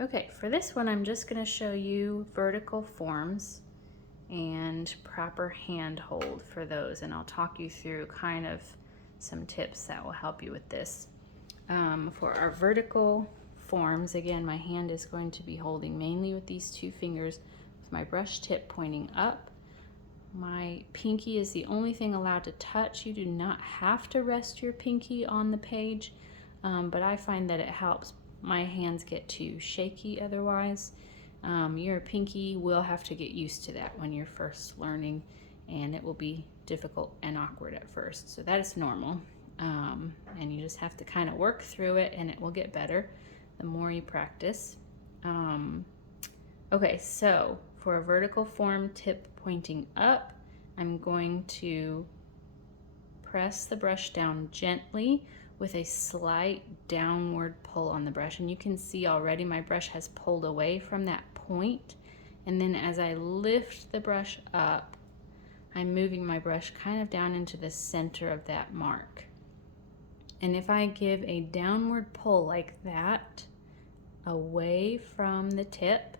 Okay, for this one, I'm just going to show you vertical forms and proper hand hold for those, and I'll talk you through kind of some tips that will help you with this. For our vertical forms, again, my hand is going to be holding mainly with these two fingers with my brush tip pointing up. My pinky is the only thing allowed to touch. You do not have to rest your pinky on the page, but I find that it helps. My hands get too shaky otherwise. Your pinky will have to get used to that when you're first learning, and it will be difficult and awkward at first. So that is normal, and you just have to kind of work through it, and it will get better the more you practice. Okay, so for a vertical form, tip pointing up, I'm going to press the brush down gently with a slight downward pull on the brush, and you can see already my brush has pulled away from that point, and then as I lift the brush up, I'm moving my brush kind of down into the center of that mark. And if I give a downward pull like that away from the tip,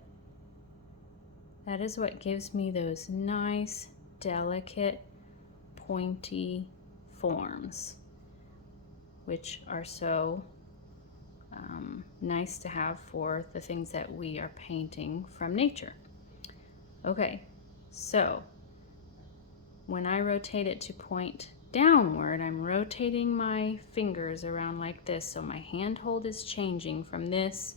that is what gives me those nice, delicate, pointy forms, which are so nice to have for the things that we are painting from nature. Okay, so when I rotate it to point downward, I'm rotating my fingers around like this, so my hand hold is changing from this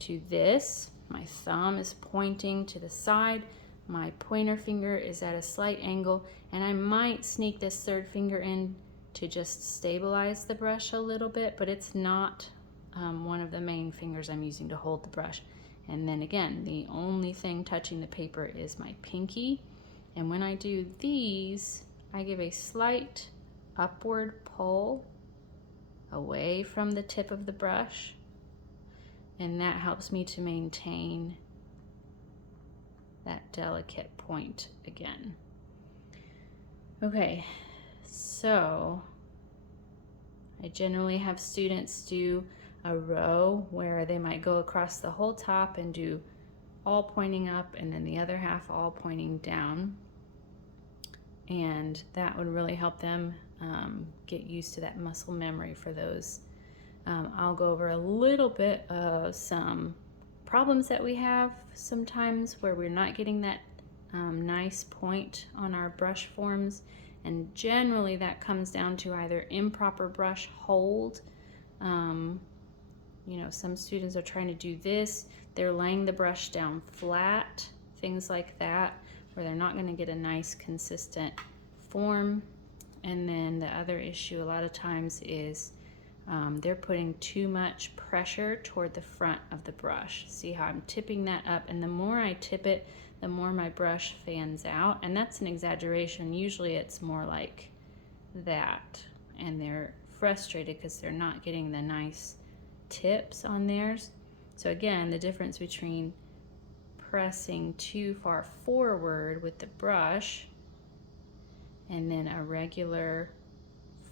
to this. My thumb is pointing to the side, my pointer finger is at a slight angle, and I might sneak this third finger in to just stabilize the brush a little bit, but it's not one of the main fingers I'm using to hold the brush. And then again, the only thing touching the paper is my pinky. And when I do these, I give a slight upward pull away from the tip of the brush, and that helps me to maintain that delicate point again. Okay, so I generally have students do a row where they might go across the whole top and do all pointing up and then the other half all pointing down, and that would really help them get used to that muscle memory for those. I'll go over a little bit of some problems that we have sometimes where we're not getting that nice point on our brush forms, and generally that comes down to either improper brush hold. You know, some students are trying to do this, they're laying the brush down flat, things like that, where they're not going to get a nice consistent form. And then the other issue a lot of times is they're putting too much pressure toward the front of the brush. See how I'm tipping that up, and the more I tip it, the more my brush fans out, and that's an exaggeration. Usually it's more like that, and they're frustrated because they're not getting the nice tips on theirs. So again, the difference between pressing too far forward with the brush and then a regular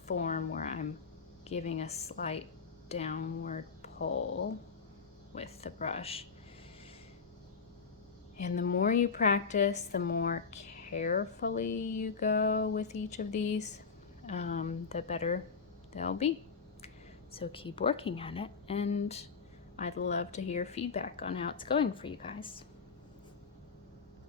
form where I'm giving a slight downward pull with the brush. And the more you practice, the more carefully you go with each of these, the better they'll be. So keep working on it, and I'd love to hear feedback on how it's going for you guys.